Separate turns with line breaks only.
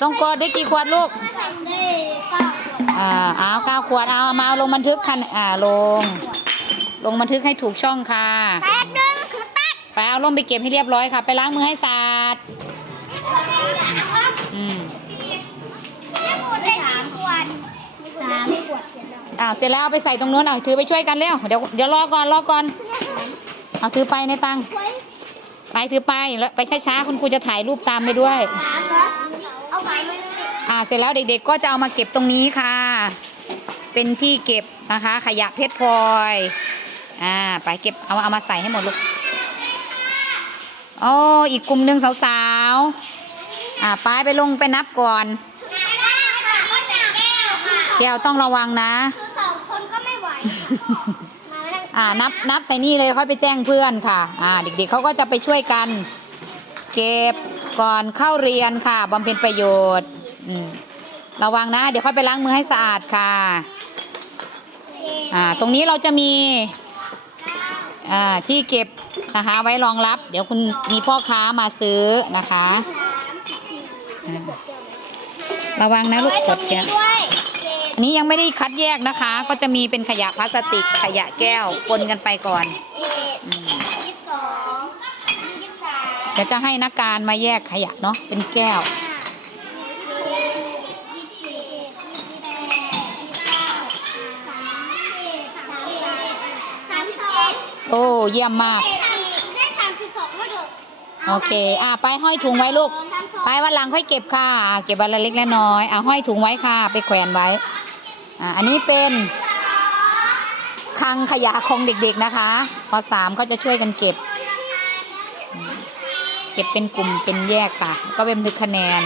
จงกดได้กี่ขวดลูก
ได้เก้าขวด
อ่าเอาเก้าขวดเอามาเอาลงบันทึกคันอ่าลง ลงบันทึกให้ถูกช่องค่ะ
แป๊บนึงมันแป๊บ
ไปเอาล่มไปเก็บให้เรียบร้อยค่ะ ไปล้างมือให้สะอาดอืม
แม่หมดได้สามขวดสามขวด
อ่าเสร็จแล้วเอาไปใส่ตรงนู้นเอาถือไปช่วยกันเร็วเดี๋ยวเดี๋ยวรอก่อนรอก่อนเอาถือไปในตัง
ไว้
ไปถือไปแล้วไปช้าๆคุณครูจะถ่ายรูปตามไปด้วย
สาม เหรอเอาไว้เลย
อ่าเสร็จแล้วเด็กๆก็จะเอามาเก็บตรงนี้ค่ะ เป็นที่เก็บนะคะ ขยะเพชรพลอยอ่าไปเก็บเอาเอามาใส่ให้หมดลูกโอ้อีกกลุ่มหนึ่งสาวๆอ่าไปไปลงไปนับก่อน แก้วต้องระวังนะ
คือสองคนก็ไม่ไหวมาแล้ว
อ่านับนับใส่นี่เลยค่อยไปแจ้งเพื่อนค่ะ อ่า เด็กๆเขาก็จะไปช่วยกัน เก็บ ก่อนเข้าเรียนค่ะบำเพ็ญประโยชน์อืมระวังนะ เดี๋ยวค่อยไปล้างมือให้สะอาดค่ะอ่าตรงนี้เราจะมีอ่าที่เก็บนะคะไว้รองรับ เดี๋ยวคุณมีพ่อค้ามาซื้อนะคะอ่าระวังนะลูกกดแก้ว
ด้วย
อันนี้ยังไม่ได้คัดแยกนะคะ ก็จะมีเป็นขยะพลาสติกขยะแก้วปนกันไปก่อน
เอ็ด
อืม
ยี่สิบสองยี่สิบสาม
เดี๋ยวจะให้นักการมาแยกขยะเนาะเป็นแก้ว โอ้เยี่ยมมาก โอเค อะไปห้อยถุงไว้ลูก ไปวันหลังค่อยเก็บค่ะ เก็บวันละเล็กละน้อย อะห้อยถุงไว้ค่ะ ไปแขวนไว้ อะอันนี้เป็นคลังขยะของเด็กๆนะคะปสามเขาจะช่วยกันเก็บ เก็บเป็นกลุ่มเป็นแยกค่ะ ก็เป็นบันทึกคะแนน